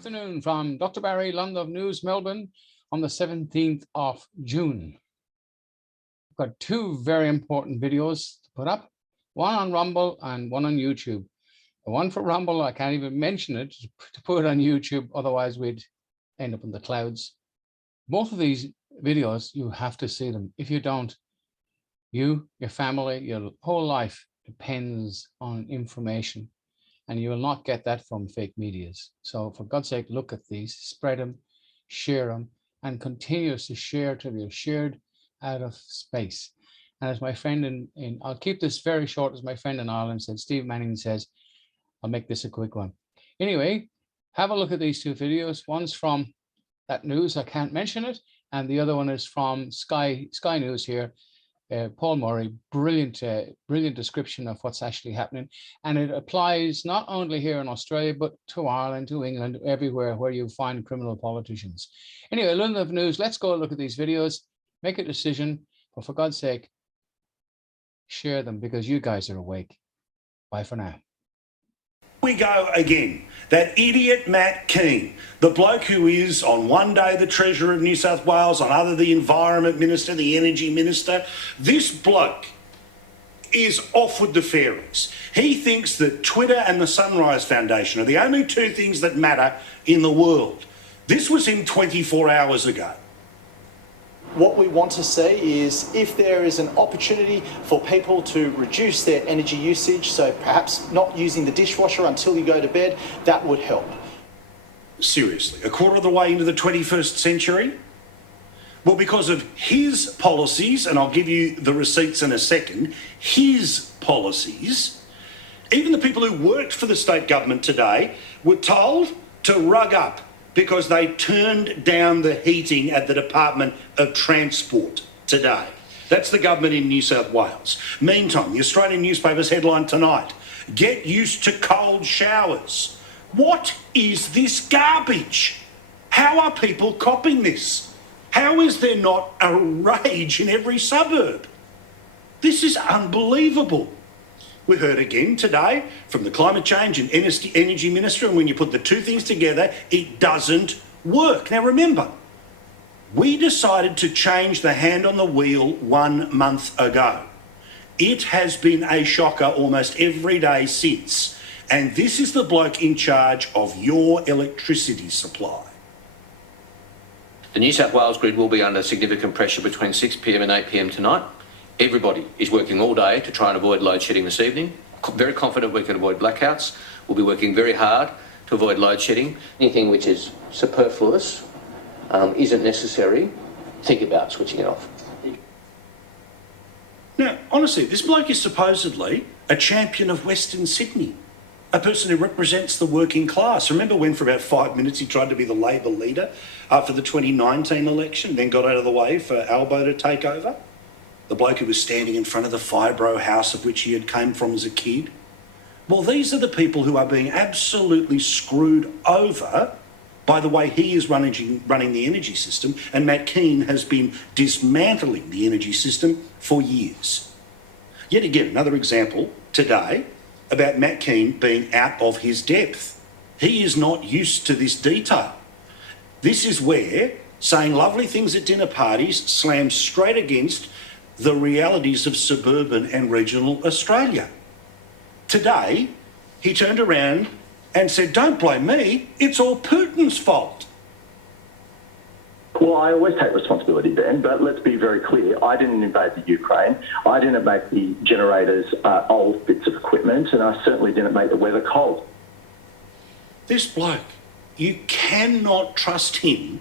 afternoon from Dr. Barry, London News, Melbourne, on the 17th of June. I've got two very important videos to put up, one on Rumble and one on YouTube. The one for Rumble, I can't even mention it to put it on YouTube, otherwise we'd end up in the clouds. Both of these videos, you have to see them. If you don't, you, your family, your whole life depends on information. And you will not get that from fake medias. So for God's sake, look at these, spread them, share them, and continue to share till you're shared out of space. And as my friend I'll keep this very short, as my friend in Ireland said, Steve Manning says, I'll make this a quick one. Anyway, have a look at these two videos. One's from that news, I can't mention it, and the other one is from Sky News here. Paul Murray, brilliant description of what's actually happening. And it applies not only here in Australia, but to Ireland, to England, everywhere where you find criminal politicians. Anyway, London News, let's go look at these videos, make a decision, but for God's sake, share them because you guys are awake. Bye for now. We go again. That idiot Matt Keane, the bloke who is on one day the Treasurer of New South Wales, on other the Environment Minister, the Energy Minister. This bloke is off with the fairies. He thinks that Twitter and the Sunrise Foundation are the only two things that matter in the world. This was him 24 hours ago. What we want to see is if there is an opportunity for people to reduce their energy usage, so perhaps not using the dishwasher until you go to bed, that would help. Seriously, a quarter of the way into the 21st century? Well, because of his policies, and I'll give you the receipts in a second, his policies, even the people who worked for the state government today were told to rug up because they turned down the heating at the Department of Transport today. That's the government in New South Wales. Meantime, the Australian newspaper's headline tonight, "Get used to cold showers." What is this garbage? How are people copping this? How is there not a rage in every suburb? This is unbelievable. We heard again today from the Climate Change and Energy Minister, and when you put the two things together, it doesn't work. Now remember, we decided to change the hand on the wheel 1 month ago. It has been a shocker almost every day since, and this is the bloke in charge of your electricity supply. The New South Wales grid will be under significant pressure between 6 p.m. and 8 p.m. tonight. Everybody is working all day to try and avoid load shedding this evening. Very confident we can avoid blackouts. We'll be working very hard to avoid load shedding. Anything which is superfluous, isn't necessary, think about switching it off. Now, honestly, this bloke is supposedly a champion of Western Sydney, a person who represents the working class. Remember when for about 5 minutes he tried to be the Labor leader after the 2019 election, then got out of the way for Albo to take over? The bloke who was standing in front of the Fibro house of which he had came from as a kid. Well, these are the people who are being absolutely screwed over by the way he is running the energy system, and Matt Keane has been dismantling the energy system for years. Yet again, another example today about Matt Keane being out of his depth. He is not used to this detail. This is where saying lovely things at dinner parties slams straight against the realities of suburban and regional Australia. Today, he turned around and said, "Don't blame me, it's all Putin's fault." Well, I always take responsibility, Ben, but let's be very clear. I didn't invade the Ukraine. I didn't make the generators old bits of equipment, and I certainly didn't make the weather cold. This bloke, you cannot trust him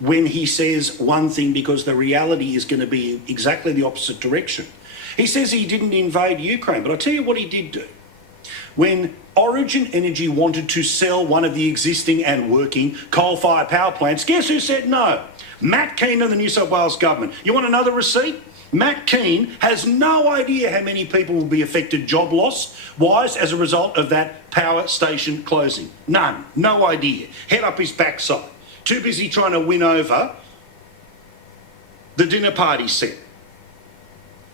when he says one thing, because the reality is going to be exactly the opposite direction. He says he didn't invade Ukraine, but I'll tell you what he did do. When Origin Energy wanted to sell one of the existing and working coal-fired power plants, guess who said no? Matt Keane and the New South Wales government. You want another receipt? Matt Keane has no idea how many people will be affected job loss-wise as a result of that power station closing. None. No idea. Head up his backside. Too busy trying to win over the dinner party set.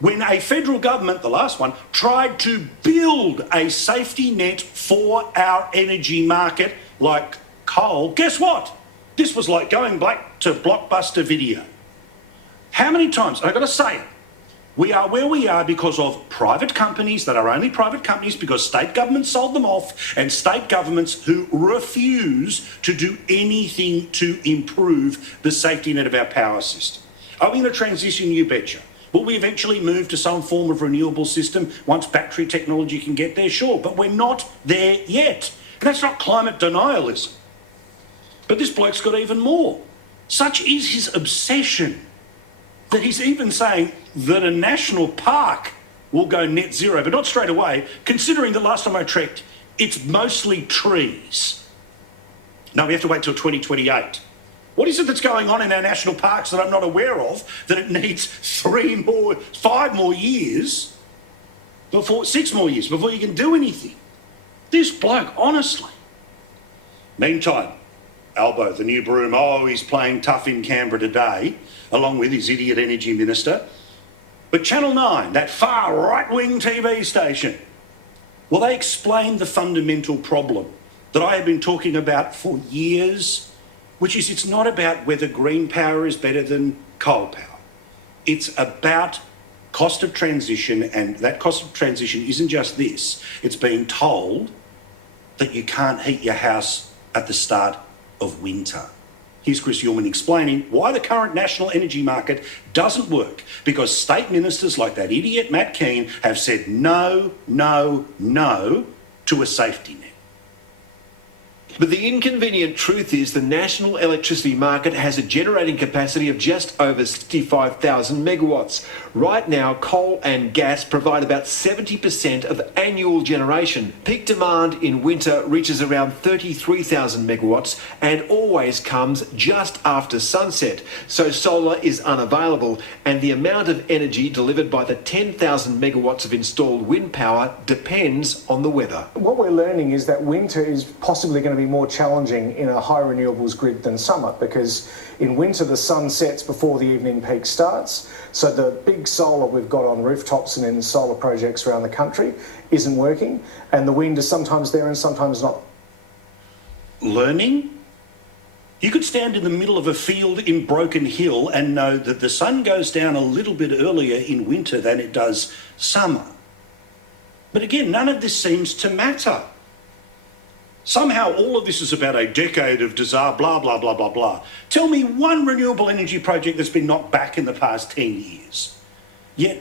When a federal government, the last one, tried to build a safety net for our energy market, like coal, guess what? This was like going back to Blockbuster Video. How many times, and I've got to say it, we are where we are because of private companies that are only private companies because state governments sold them off, and state governments who refuse to do anything to improve the safety net of our power system. Are we going to transition? You betcha. Will we eventually move to some form of renewable system once battery technology can get there? Sure, but we're not there yet. And that's not climate denialism. But this bloke's got even more. Such is his obsession that he's even saying that a national park will go net zero, but not straight away, considering the last time I checked, it's mostly trees. No, we have to wait till 2028. What is it that's going on in our national parks that I'm not aware of, that it needs 5 more years before, 6 more years before you can do anything? This bloke, honestly. Meantime, Albo, the new broom, he's playing tough in Canberra today, along with his idiot energy minister. But Channel 9, that far right-wing TV station, well, they explained the fundamental problem that I have been talking about for years, which is it's not about whether green power is better than coal power. It's about cost of transition, and that cost of transition isn't just this. It's being told that you can't heat your house at the start of winter. Here's Chris Uhlmann explaining why the current national energy market doesn't work, because state ministers like that idiot Matt Keane have said no, no, no to a safety net. But the inconvenient truth is the national electricity market has a generating capacity of just over 65,000 megawatts. Right now, coal and gas provide about 70% of annual generation. Peak demand in winter reaches around 33,000 megawatts and always comes just after sunset. So solar is unavailable, and the amount of energy delivered by the 10,000 megawatts of installed wind power depends on the weather. What we're learning is that winter is possibly going to be more challenging in a high renewables grid than summer, because in winter the sun sets before the evening peak starts, so the big solar we've got on rooftops and in solar projects around the country isn't working, and the wind is sometimes there and sometimes not. Learning? You could stand in the middle of a field in Broken Hill and know that the sun goes down a little bit earlier in winter than it does summer. But again, none of this seems to matter. Somehow all of this is about a decade of disaster, blah, blah, blah, blah, blah. Tell me one renewable energy project that's been knocked back in the past 10 years. Yet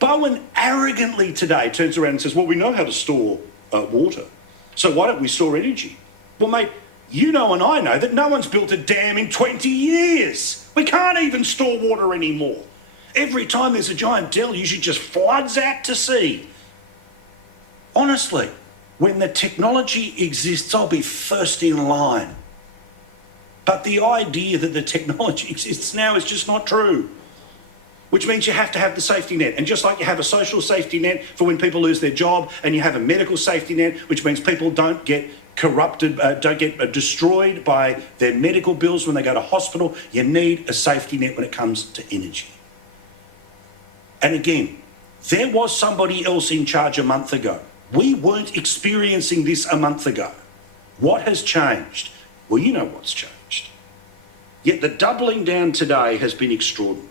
Bowen arrogantly today turns around and says, well, we know how to store water, so why don't we store energy? Well, mate, you know and I know that no one's built a dam in 20 years. We can't even store water anymore. Every time there's a giant deluge, it just floods out to sea. Honestly, when the technology exists, I'll be first in line. But the idea that the technology exists now is just not true, which means you have to have the safety net. And just like you have a social safety net for when people lose their job, and you have a medical safety net, which means people don't get corrupted, don't get destroyed by their medical bills when they go to hospital, you need a safety net when it comes to energy. And again, there was somebody else in charge a month ago. We weren't experiencing this a month ago. What has changed? Well, you know what's changed. Yet the doubling down today has been extraordinary.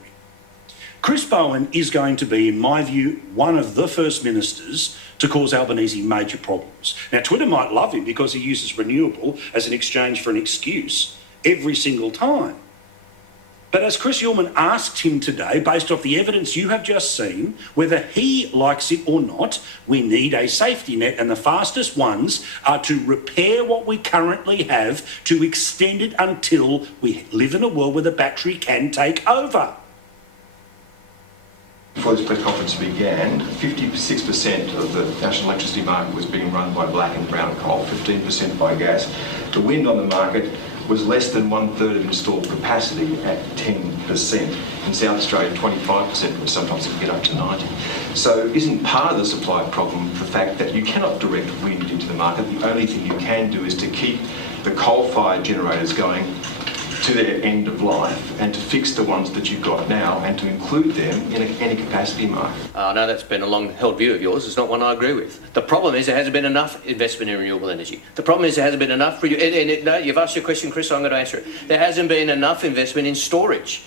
Chris Bowen is going to be, in my view, one of the first ministers to cause Albanese major problems. Now, Twitter might love him because he uses renewable as an exchange for an excuse every single time. But as Chris Uhlmann asked him today, based off the evidence you have just seen, whether he likes it or not, we need a safety net, and the fastest ones are to repair what we currently have, to extend it until we live in a world where the battery can take over. Before this press conference began, 56% of the national electricity market was being run by black and brown coal, 15% by gas. The wind on the market was less than 1/3 of installed capacity at 10%. In South Australia, 25%, but sometimes it can get up to 90%. So isn't part of the supply problem the fact that you cannot direct wind into the market? The only thing you can do is to keep the coal-fired generators going to their end of life and to fix the ones that you've got now and to include them in any capacity market. I know that's been a long-held view of yours. It's not one I agree with. The problem is there hasn't been enough investment in renewable energy. The problem is there hasn't been enough... No, you've asked your question, Chris, so I'm going to answer it. There hasn't been enough investment in storage.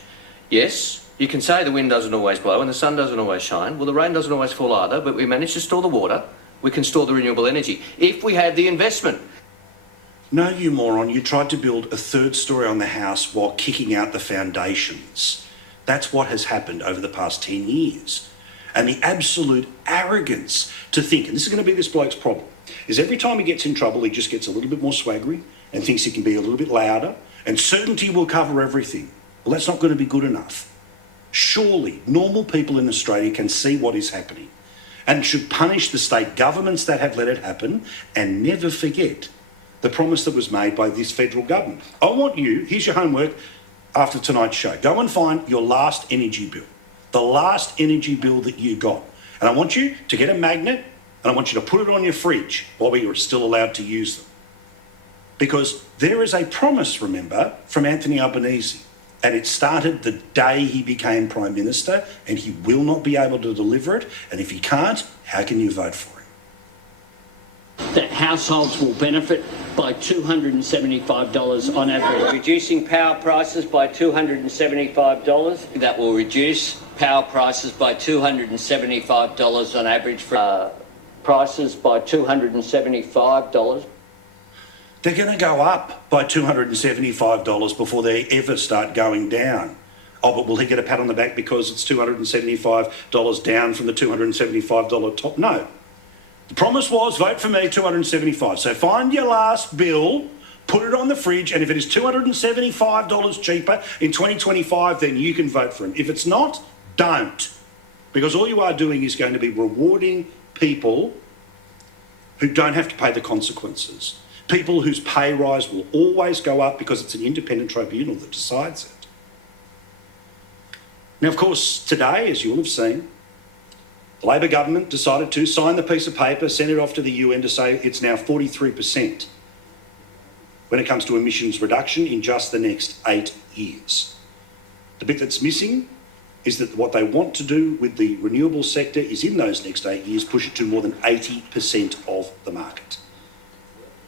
Yes, you can say the wind doesn't always blow and the sun doesn't always shine. Well, the rain doesn't always fall either, but we manage to store the water. We can store the renewable energy if we have the investment. No, you moron, you tried to build a third story on the house while kicking out the foundations. That's what has happened over the past 10 years. And the absolute arrogance to think, and this is going to be this bloke's problem, is every time he gets in trouble, he just gets a little bit more swaggery and thinks he can be a little bit louder, and certainty will cover everything. Well, that's not going to be good enough. Surely, normal people in Australia can see what is happening and should punish the state governments that have let it happen and never forget the promise that was made by this federal government. I want you, here's your homework after tonight's show. Go and find your last energy bill, the last energy bill that you got. And I want you to get a magnet and I want you to put it on your fridge while we are still allowed to use them. Because there is a promise, remember, from Anthony Albanese, and it started the day he became Prime Minister, and he will not be able to deliver it. And if he can't, how can you vote for him? That households will benefit by $275 on average. Reducing power prices by $275. That will reduce power prices by $275 on average for prices by $275. They're going to go up by $275 before they ever start going down. Oh, but will he get a pat on the back because it's $275 down from the $275 top? No. The promise was, vote for me, $275. So find your last bill, put it on the fridge, and if it is $275 cheaper in 2025, then you can vote for him. If it's not, don't. Because all you are doing is going to be rewarding people who don't have to pay the consequences. People whose pay rise will always go up because it's an independent tribunal that decides it. Now, of course, today, as you will have seen, the Labor government decided to sign the piece of paper, send it off to the UN to say it's now 43% when it comes to emissions reduction in just the next 8 years. The bit that's missing is that what they want to do with the renewable sector is in those next 8 years push it to more than 80% of the market.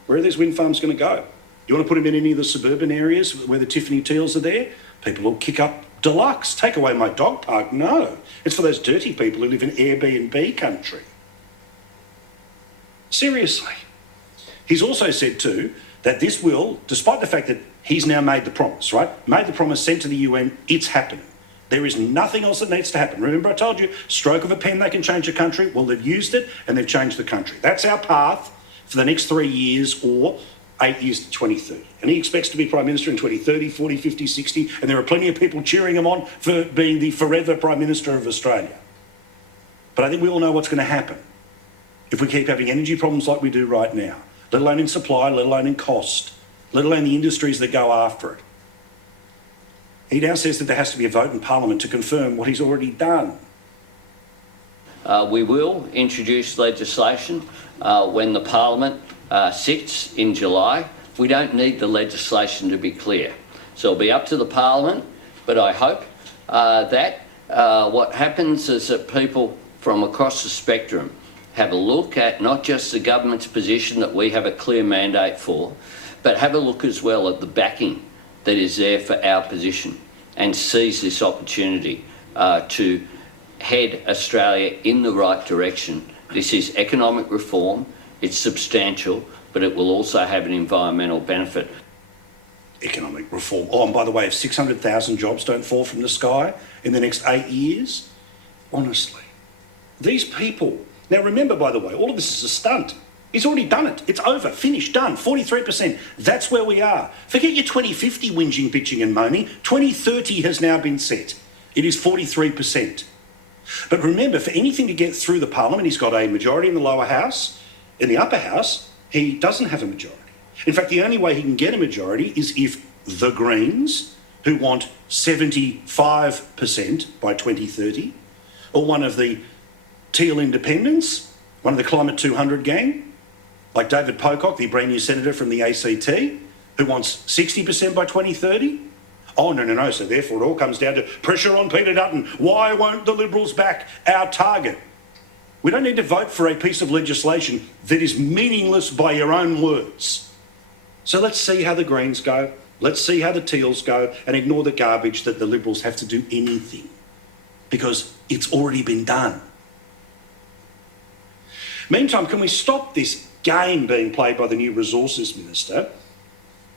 Where are these wind farms going to go? You want to put them in any of the suburban areas where the Tiffany Teals are there? People will kick up deluxe. Take away my dog park. No, it's for those dirty people who live in Airbnb country. Seriously. He's also said too that this will, despite the fact that he's now made the promise, right? Made the promise, sent to the UN, it's happening. There is nothing else that needs to happen. Remember I told you, stroke of a pen they can change a country? Well, they've used it and they've changed the country. That's our path for the next 3 years or 8 years to 2030. And he expects to be Prime Minister in 2030, 40, 50, 60, and there are plenty of people cheering him on for being the forever Prime Minister of Australia. But I think we all know what's going to happen if we keep having energy problems like we do right now, let alone in supply, let alone in cost, let alone the industries that go after it. He now says that there has to be a vote in Parliament to confirm what he's already done. We will introduce legislation when the Parliament sits in July. We don't need the legislation to be clear. So it'll be up to the Parliament, but I hope that what happens is that people from across the spectrum have a look at not just the government's position that we have a clear mandate for, but have a look as well at the backing that is there for our position and seize this opportunity to head Australia in the right direction. This is economic reform, it's substantial, but it will also have an environmental benefit. Economic reform. Oh, and by the way, if 600,000 jobs don't fall from the sky in the next 8 years, honestly, these people... Now remember, by the way, all of this is a stunt. He's already done it. It's over, finished, done, 43%. That's where we are. Forget your 2050 whinging, bitching and moaning. 2030 has now been set. It is 43%. But remember, for anything to get through the Parliament, he's got a majority in the lower house. In the upper house, he doesn't have a majority. In fact, the only way he can get a majority is if the Greens, who want 75% by 2030, or one of the Teal Independents, one of the Climate 200 gang, like David Pocock, the brand new senator from the ACT, who wants 60% by 2030, Oh, no. So therefore it all comes down to pressure on Peter Dutton. Why won't the Liberals back our target? We don't need to vote for a piece of legislation that is meaningless by your own words. So let's see how the Greens go. Let's see how the Teals go, and ignore the garbage that the Liberals have to do anything, because it's already been done. Meantime, can we stop this game being played by the new Resources Minister,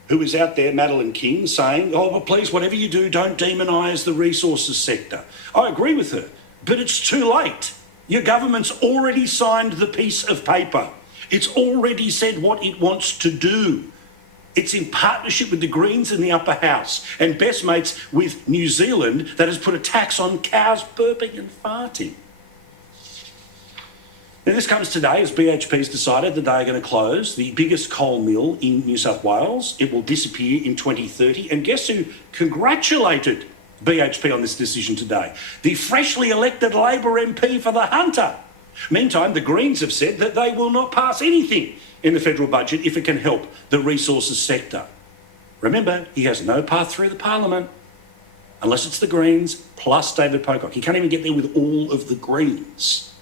who is out there, Madeleine King, saying, oh, well, please, whatever you do, don't demonise the resources sector. I agree with her, but it's too late. Your government's already signed the piece of paper. It's already said what it wants to do. It's in partnership with the Greens in the upper house and best mates with New Zealand that has put a tax on cows burping and farting. Now, this comes today as BHP's decided that they are going to close the biggest coal mill in New South Wales. It will disappear in 2030. And guess who congratulated BHP on this decision today? The freshly elected Labor MP for the Hunter. Meantime, the Greens have said that they will not pass anything in the federal budget if it can help the resources sector. Remember, he has no path through the parliament unless it's the Greens plus David Pocock. He can't even get there with all of the Greens.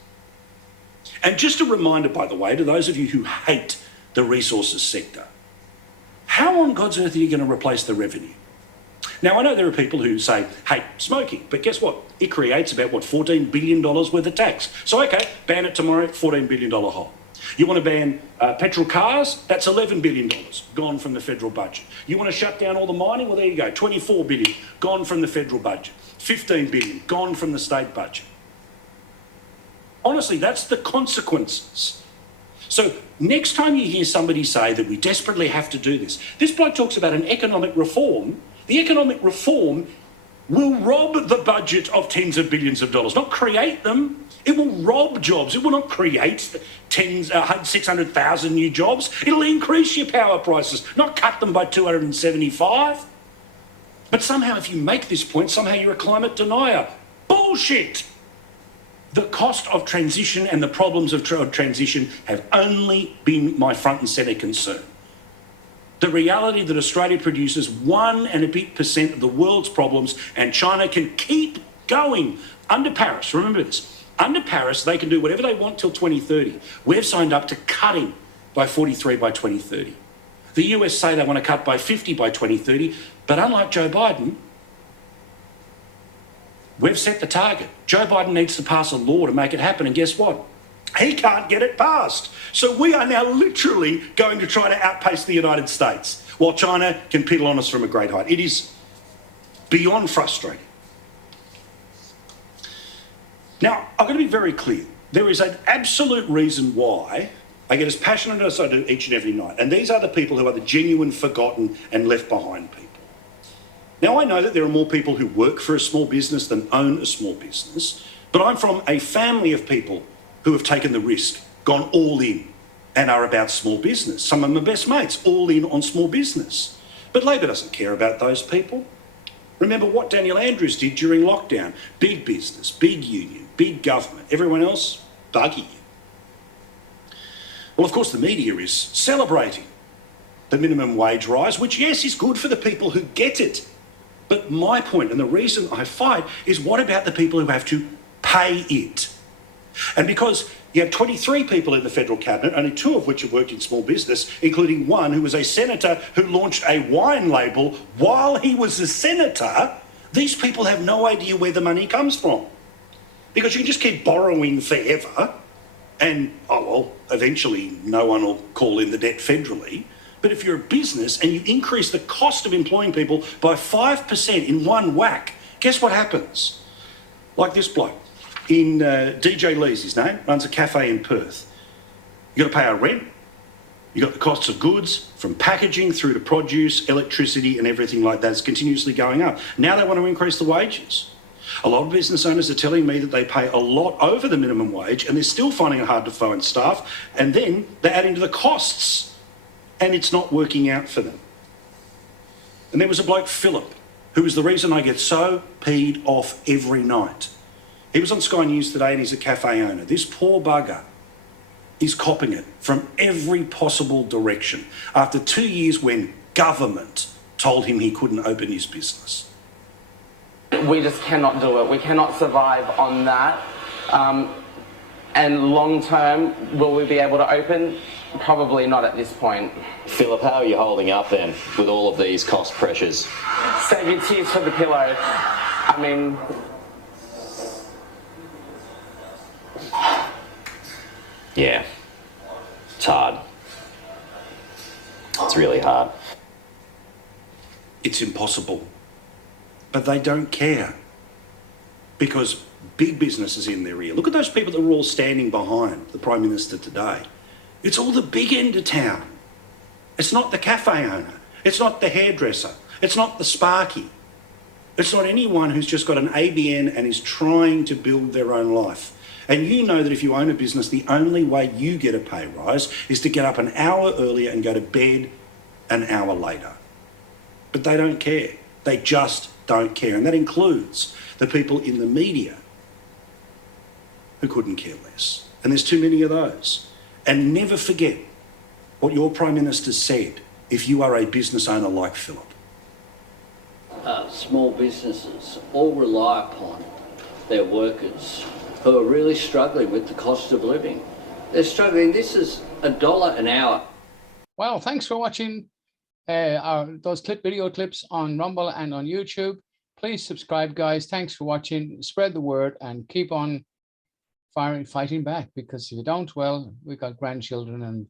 And just a reminder, by the way, to those of you who hate the resources sector, how on God's earth are you going to replace the revenue? Now, I know there are people who say, hate smoking, but guess what? It creates about, $14 billion worth of tax. So, okay, ban it tomorrow, $14 billion hole. You want to ban petrol cars? That's $11 billion gone from the federal budget. You want to shut down all the mining? Well, there you go, $24 billion gone from the federal budget. $15 billion gone from the state budget. Honestly, that's the consequences. So next time you hear somebody say that we desperately have to do this bloke talks about an economic reform. The economic reform will rob the budget of tens of billions of dollars, not create them. It will rob jobs. It will not create 600,000 new jobs. It'll increase your power prices, not cut them by 275. But somehow, if you make this point, somehow you're a climate denier. Bullshit! The cost of transition and the problems of transition have only been my front and centre concern. The reality that Australia produces 1% and a bit of the world's problems, and China can keep going under Paris. Remember this. Under Paris, they can do whatever they want till 2030. We've signed up to cutting by 43 by 2030. The US say they want to cut by 50 by 2030, but unlike Joe Biden, we've set the target. Joe Biden needs to pass a law to make it happen, and guess what? He can't get it passed. So we are now literally going to try to outpace the United States while China can piddle on us from a great height. It is beyond frustrating. Now, I'm going to be very clear. There is an absolute reason why I get as passionate as I do each and every night, and these are the people who are the genuine, forgotten and left behind people. Now, I know that there are more people who work for a small business than own a small business, but I'm from a family of people who have taken the risk, gone all in, and are about small business. Some of my best mates, all in on small business. But Labor doesn't care about those people. Remember what Daniel Andrews did during lockdown. Big business, big union, big government. Everyone else, buggy. Well, of course, the media is celebrating the minimum wage rise, which, yes, is good for the people who get it. But my point, and the reason I fight, is what about the people who have to pay it? And because you have 23 people in the federal cabinet, only 2 of which have worked in small business, including one who was a senator who launched a wine label while he was a senator, these people have no idea where the money comes from. Because you can just keep borrowing forever and, eventually no one will call in the debt federally. But if you're a business and you increase the cost of employing people by 5% in one whack, guess what happens? Like this bloke. DJ Lee's his name, runs a cafe in Perth. You've got to pay our rent. You've got the costs of goods, from packaging through to produce, electricity and everything like that. It's continuously going up. Now they want to increase the wages. A lot of business owners are telling me that they pay a lot over the minimum wage and they're still finding it hard to find staff, and then they're adding to the costs and it's not working out for them. And there was a bloke, Philip, who was the reason I get so peed off every night. He was on Sky News today and he's a cafe owner. This poor bugger is copping it from every possible direction. After 2 years when government told him he couldn't open his business. We just cannot do it. We cannot survive on that. And long term, will we be able to open? Probably not at this point. Philip, how are you holding up then with all of these cost pressures? Save your tears for the pillow. I mean, Yeah, it's hard. It's really hard. It's impossible. But they don't care. Because big business is in their ear. Look at those people that were all standing behind the Prime Minister today. It's all the big end of town. It's not the cafe owner. It's not the hairdresser. It's not the Sparky. It's not anyone who's just got an ABN and is trying to build their own life. And you know that if you own a business, the only way you get a pay rise is to get up an hour earlier and go to bed an hour later. But they don't care. They just don't care. And that includes the people in the media who couldn't care less. And there's too many of those. And never forget what your Prime Minister said if you are a business owner like Philip. Small businesses all rely upon their workers who are really struggling with the cost of living. They're struggling. This is $1 an hour. Well, thanks for watching those video clips on Rumble and on YouTube. Please subscribe, guys. Thanks for watching. Spread the word and keep on fighting back, because if you don't, well, we've got grandchildren and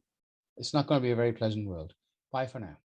it's not going to be a very pleasant world. Bye for now.